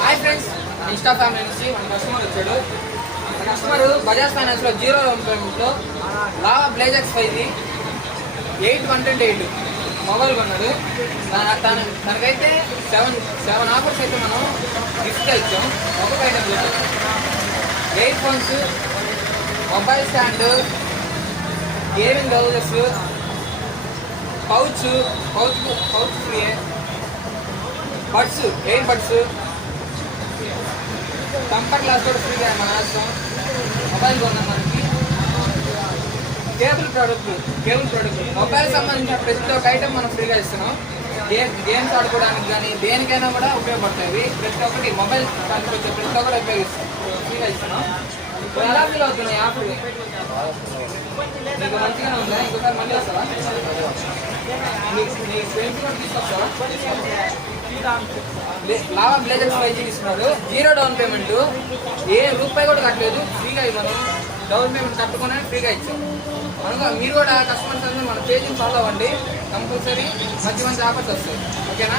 Hi friends, Insta family నుంచి మన customer వచ్చాడు. మన కస్టమర్ బజాజ్ ఫైనాన్స్లో 0 డౌన్ పేమెంట్లో లావా బ్లేజెక్స్ 5 8 మొబైల్ కొన్నాడు. తనకైతే సెవెన్ ఆఫర్స్ అయితే మనం గిఫ్ట్గా ఇచ్చాం. ఒక్కొక్క ఐటమ్ చూద్దాం. 8 phones, mobile stand, gaming gloves, pouch free, buds, air buds, comfort glass కూడా ఫ్రీగా మన ఇస్తాం. మొబైల్ కొన్నాం. మనకి కేబుల్ ప్రోడక్ట్ మొబైల్ సంబంధించిన ప్రతి ఒక్క ఐటమ్ మనం ఫ్రీగా ఇస్తున్నాం. గేమ్స్ ఆడుకోవడానికి కానీ దేనికైనా కూడా ఉపయోగపడతాయి. ప్రతి ఒక్కటి మొబైల్ దానికి వచ్చే ప్రతి ఒక్కటి ఉపయోగిస్తాం, ఫ్రీగా ఇస్తున్నాం. ఎలా ఫీల్ అవుతున్నాయి యాప్? నీకు మంచిగానే ఉందా? ఇంకోసారి మళ్ళీ వస్తావా? నీకు ఫ్రెండ్స్ కూడా తీసుకొస్తావా? లావా బ్లేజర్స్ 5 ఇస్తున్నాడు. 0 డౌన్ పేమెంట్, ఏ రూపాయి కూడా కట్టలేదు. ఫ్రీగా ఇవ్వను. డౌన్ పేమెంట్ కట్టుకునే ఫ్రీగా ఇచ్చాం. మీరు కూడా కస్టమర్స్ అందరూ మన పేజీని ఫాలో అవ్వండి. కంపల్సరీ మంచి ఆఫర్స్ వస్తాయి. ఓకేనా?